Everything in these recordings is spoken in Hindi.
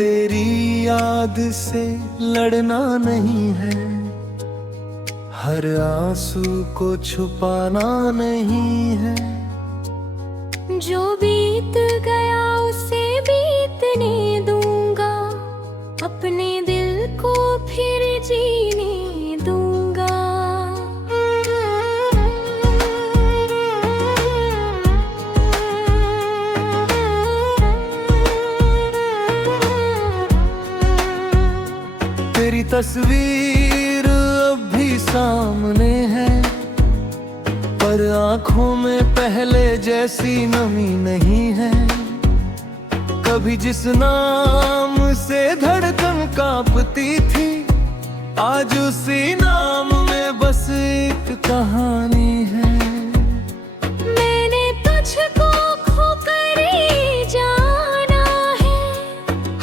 तेरी याद से लड़ना नहीं है, हर आंसू को छुपाना नहीं है। जो बीत गया उसे बीतने दूंगा, अपने दिल को फिर जीने दूंगा। तेरी तस्वीर अब भी सामने है, पर आंखों में पहले जैसी नमी नहीं है। कभी जिस नाम से धड़कन कांपती थी, आज उसी नाम में बस एक कहानी है। मैंने तुझको खोकर ही जाना है,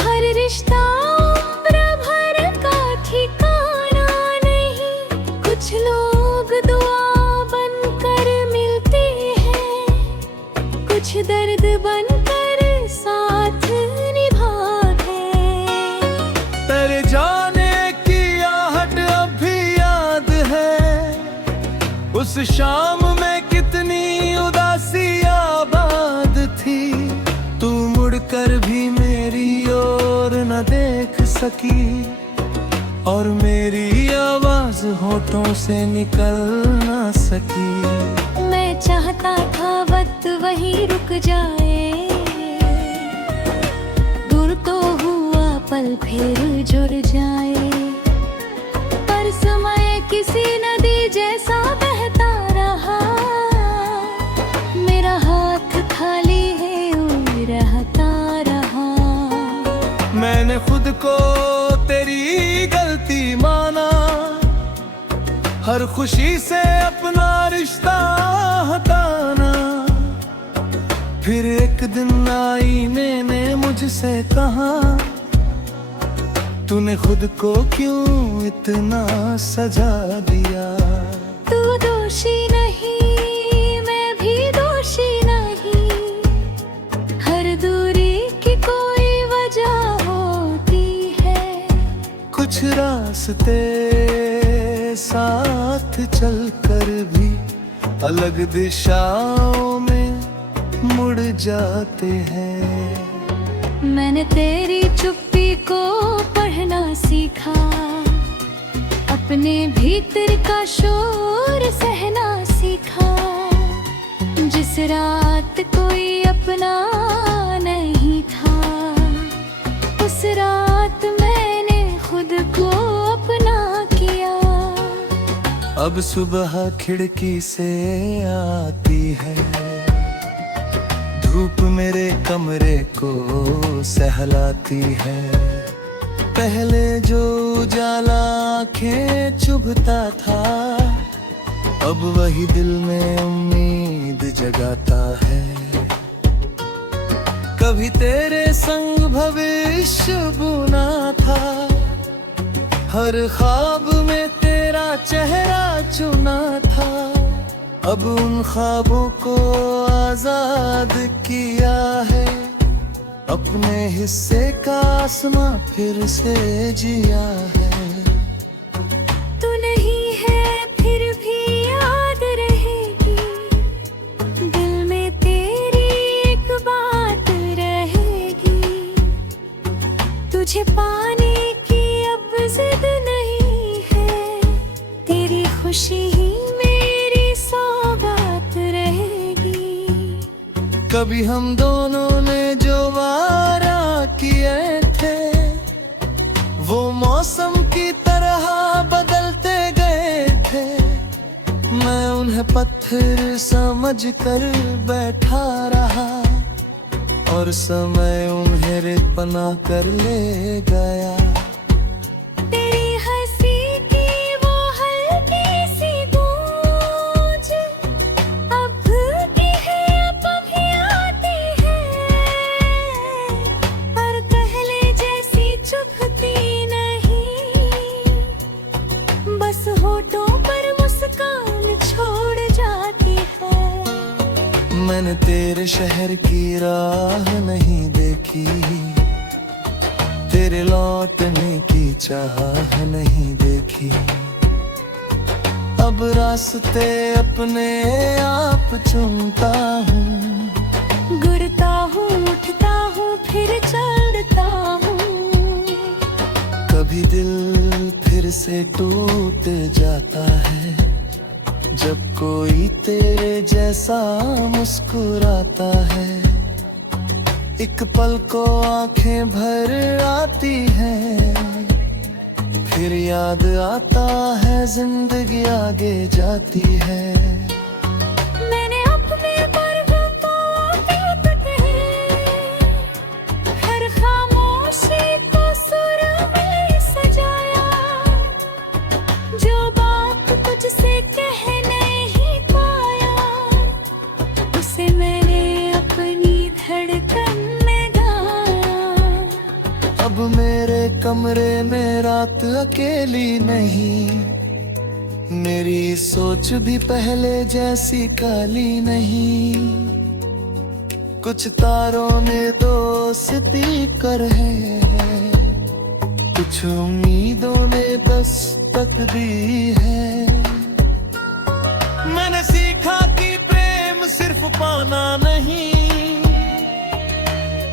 हर रिश्ता उम्र भर का ठिकाना नहीं। कुछ लोग दुआ बनकर मिलते हैं, कुछ दर्द बनकर साथ निभाते। तेरे जाने की आहट अब भी याद है, उस शाम में कितनी उदासी आबाद थी। तू मुड़कर भी मेरी ओर न देख सकी, और मेरी आवाज होठों से निकल न सकी। मैं चाहता था वक्त वही रुक जाए, दूर तो हुआ पल फिर जुड़ जाए। पर समय किसी नदी जैसा बहता रहा, मेरा हाथ खाली है यूं रहता रहा। मैंने खुद को तेरी गलती माना, हर खुशी से अपना रिश्ता हटाना। फिर एक दिन आईने ने मुझसे कहा, तूने खुद को क्यों इतना सजा दिया। तू दोषी नहीं, मैं भी दोषी नहीं, हर दूरी की कोई वजह होती है। कुछ रास्ते साथ चलकर भी अलग दिशाओं में मुड़ जाते हैं। मैंने तेरी चुप्पी को पढ़ना सीखा, अपने भीतर का शोर सहना सीखा। जिस रात कोई अपना नहीं था, उस रात मैंने खुद को अपना किया। अब सुबह खिड़की से आती है, धूप मेरे कमरे को सहलाती है। पहले जो उजाला आंखें चुभता था, अब वही दिल में उम्मीद जगाता है। कभी तेरे संग भविष्य बुना था, हर ख्वाब में तेरा चेहरा चुना था। अब उन ख्वाबों को आजाद किया है, अपने हिस्से का आसमां फिर से जिया है। तू नहीं है फिर भी याद रहेगी, दिल में तेरी एक बात रहेगी। तुझे पाने की अब जिद नहीं है, तेरी खुशी ही मेरी सौगात रहेगी। कभी हम दोनों ने जो वादा किए थे, वो मौसम की तरह बदलते गए थे। मैं उन्हें पत्थर समझ कर बैठा रहा, और समय उन्हें रेत बना कर ले गया। तेरी हंसी की वो हल्की सी गूंज अब की है, अब भी आती है, पर पहले जैसी चुभती नहीं। बस होठों पर मुस्कान छोड़ जाती है। मैंने तेरे शहर की राह नहीं देखी, तेरे लौटने की चाह नहीं देखी, अब रास्ते अपने आप चुनता हूँ। गिरता हूँ, उठता हूँ, फिर चढ़ता हूँ। कभी दिल फिर से टूट जाता है, जब कोई तेरे जैसा मुस्कुराता है। एक पल को आंखें भर आती हैं, फिर याद आता है जिंदगी आगे जाती है। मैंने अपने पर्वतों को हर खामोशी को सुर में सजाया, जो बात तुझसे कह नहीं पाया, उसे मैंने अपनी धड़कन में गाया। अब मेरे कमरे में रात अकेली नहीं, मेरी सोच भी पहले जैसी काली नहीं। कुछ तारों ने दोस्ती कर है, कुछ उम्मीदों ने दस्तक दी है। मैंने सीखा कि प्रेम सिर्फ पाना नहीं,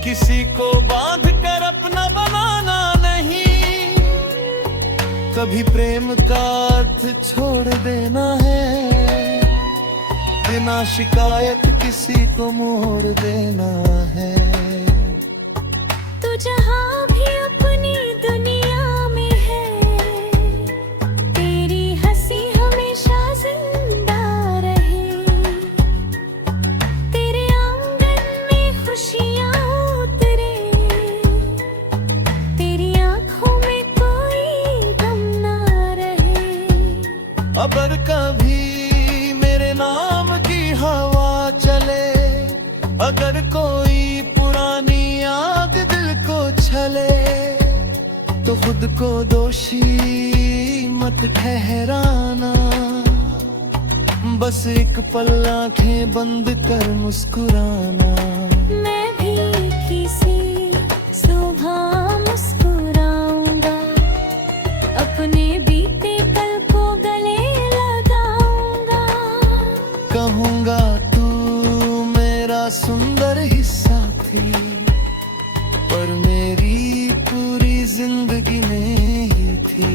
किसी को बांध कर अपना बनाना नहीं। कभी प्रेम का अर्थ छोड़ देना है, बिना शिकायत किसी को मोड़ देना है। तू जहाँ भी अपनी दुनिया में है, तेरी हंसी हमेशा जिंदा रहे। तेरे आंगन में खुशियाँ उतरे, तेरी आँखों में कोई गम ना रहे। अगर कभी मेरे नाम की हवा चले, अगर कोई पुरानी याद दिल को छले, तो खुद को दोषी मत ठहराना। बस एक पल आंखें बंद कर मुस्कुराना। मैं भी किसी सुबह मुस्कुराऊंगा, अपने बीते कल को गले लगाऊंगा। कहूँगा तू मेरा सुंदर हिस्सा थी, पर मेरी पूरी जिंदगी में ही थी।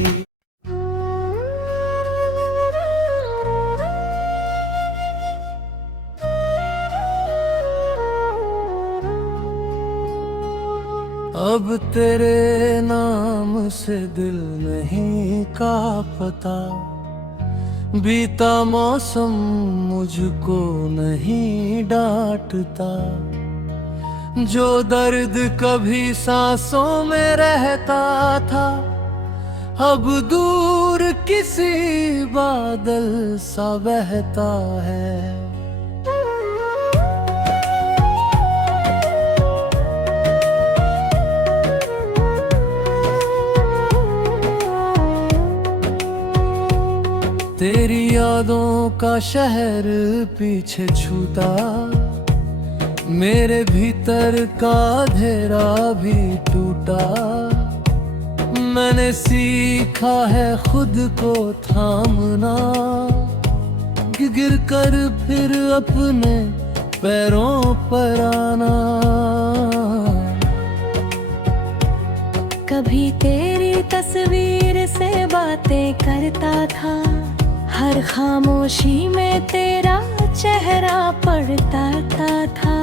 अब तेरे नाम से दिल नहीं कांपता, बीता मौसम मुझको नहीं डांटता। जो दर्द कभी सांसों में रहता था, अब दूर किसी बादल सा बहता है। तेरी यादों का शहर पीछे छूटा, मेरे भीतर का अंधेरा भी टूटा। मैंने सीखा है खुद को थामना, गिर कर फिर अपने पैरों पर आना। कभी तेरी तस्वीर से बातें करता था, हर खामोशी में तेरा चेहरा पड़ता था।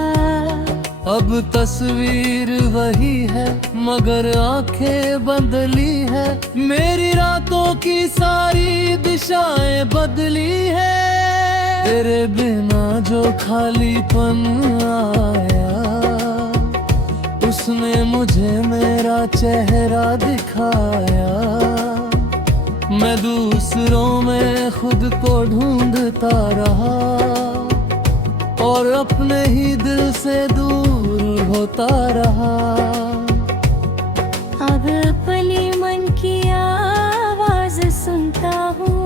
अब तस्वीर वही है, मगर आंखें बदली है। मेरी रातों की सारी दिशाएं बदली है। तेरे बिना जो खालीपन आया, उसने मुझे मेरा चेहरा दिखाया। मैं दूसरों में खुद को ढूंढता रहा, और अपने ही दिल से दूर होता रहा। अब अपने मन की आवाज सुनता हूँ,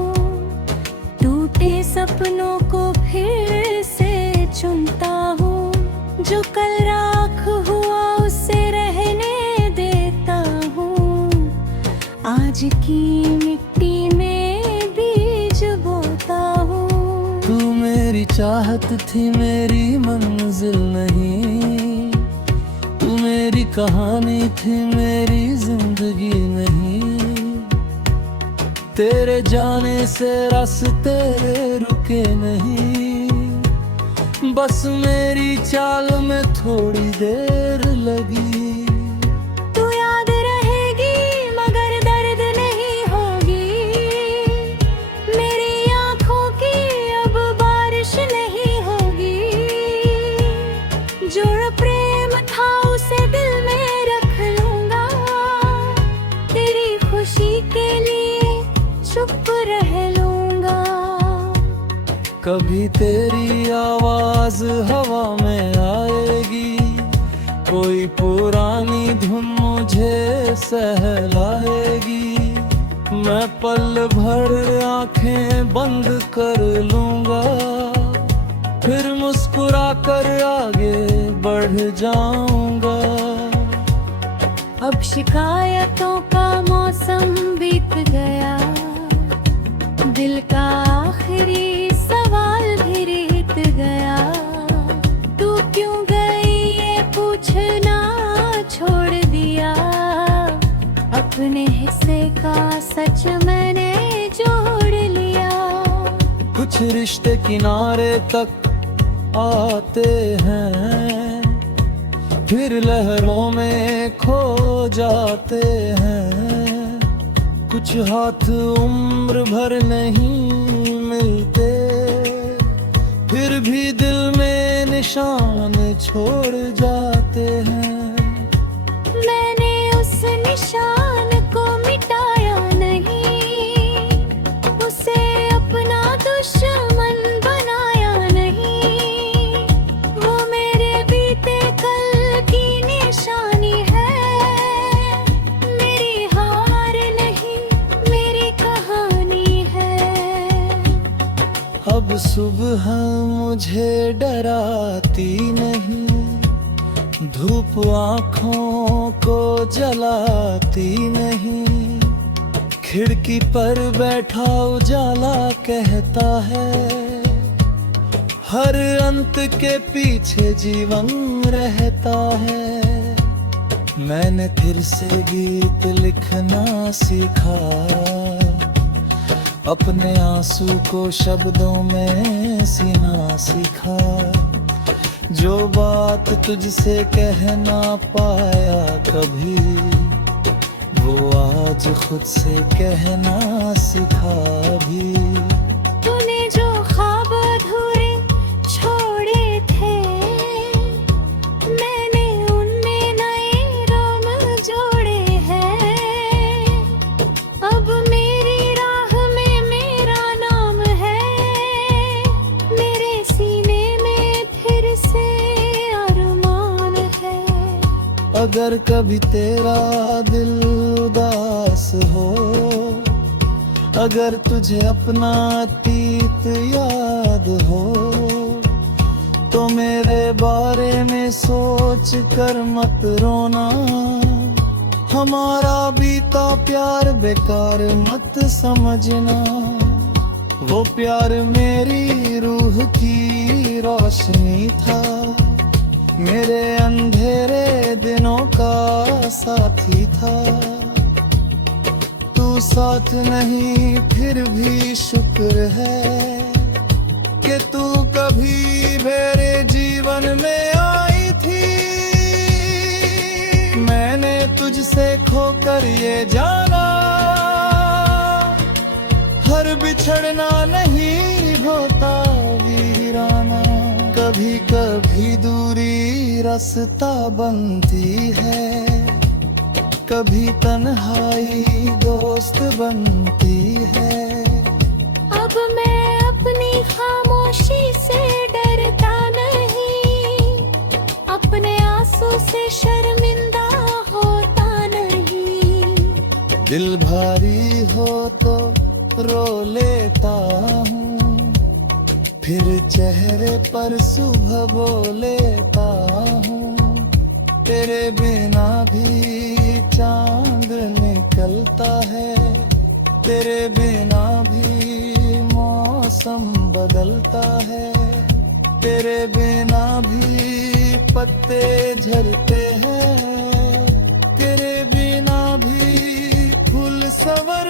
टूटे सपनों को फिर से चुनता हूँ। जो कल राख हुआ उसे रहने देता हूँ। आज की मिट्टी में बीज बोता हूँ। तू मेरी चाहत थी, मेरी मंजिल नहीं। तू मेरी कहानी थी, मेरी जिंदगी नहीं। तेरे जाने से रास्ते रुके नहीं, बस मेरी चाल में थोड़ी देर लगी। तू याद रहेगी मगर दर्द नहीं होगी, मेरी आंखों की अब बारिश नहीं होगी। जो प्रेम था उसे दिल में रख लूंगा, तेरी खुशी के लिए चुप रह लूंगा। कभी तेरी आवाज हवा में आएगी, कोई पुरानी धुन मुझे सहलाएगी। मैं पल भर आंखें बंद कर लूंगा, फिर मुस्कुरा कर आगे बढ़ जाऊंगा। अब शिकायतों का मौसम बीत गया, दिल का आखिरी सवाल भी बीत गया। तू क्यों गई ये पूछना छोड़ दिया, अपने हिस्से का सच मैंने जोड़ लिया। कुछ रिश्ते किनारे तक आते हैं, फिर लहरों में खो जाते हैं। कुछ हाथ उम्र भर नहीं मिलते, फिर भी दिल में निशान छोड़ जाते हैं। मैंने उस निशान को मिटाया नहीं, उसे अपना दुश्मन बनाया नहीं। वो मेरे बीते कल की निशानी है, मेरी हार नहीं मेरी कहानी है। अब सुबह मुझे डराती नहीं, धूप आँखों को जलाती नहीं। खिड़की पर बैठा उजाला कहता है, हर अंत के पीछे जीवन रहता है। मैंने फिर से गीत लिखना सीखा, अपने आंसू को शब्दों में सीना सीखा। जो बात तुझसे कह ना पाया कभी, वो आज खुद से कहना सिखा भी। तूने जो ख्वाब अधूरे छोड़े थे, मैंने उनमें नए रोम जोड़े हैं। अब मेरी राह में मेरा नाम है, मेरे सीने में फिर से अरमान है। अगर कभी तेरा दिल उदास हो, अगर तुझे अपना अतीत याद हो, तो मेरे बारे में सोच कर मत रोना। हमारा बीता प्यार बेकार मत समझना। वो प्यार मेरी रूह की रोशनी था, मेरे अंधेरे दिनों का साथी था। तू साथ नहीं फिर भी शुक्र है कि तू कभी मेरे जीवन में आई थी। मैंने तुझसे खोकर ये जाना, हर बिछड़ना नहीं होता वीराना। कभी कभी दूरी रास्ता बनती है, कभी तन्हाई दोस्त बनती है। अब मैं अपनी खामोशी से डरता नहीं, अपने आंसू से शर्मिंदा होता नहीं। दिल भारी हो तो रो लेता हूँ, फिर चेहरे पर सुबह बोलेता हूँ। तेरे बिना भी चांद निकल चलता है, तेरे बिना भी मौसम बदलता है, तेरे बिना भी पत्ते झड़ते हैं, तेरे बिना भी फूल संवर